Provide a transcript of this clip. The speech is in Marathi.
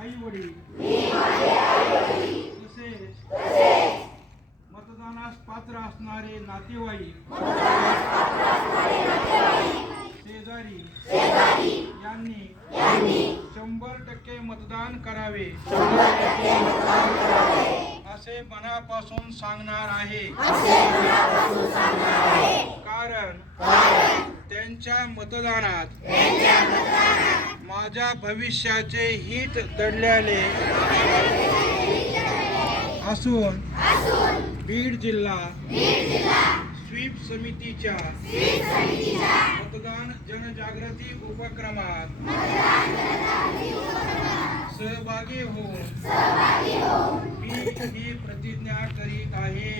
आई वडील तसेच मतदानास पात्र असणारे नातेवाईक शेजारी यांनी 100% मतदान करावे असे मनापासून सांगणार आहे। कारण त्यांच्या मतदानात माझ्या भविष्याचे हित दडलेले असून बीड जिल्हा स्वीप समितीच्या मतदान जनजागृती उपक्रमात सहभागी होऊन मी ही प्रतिज्ञा करीत आहे।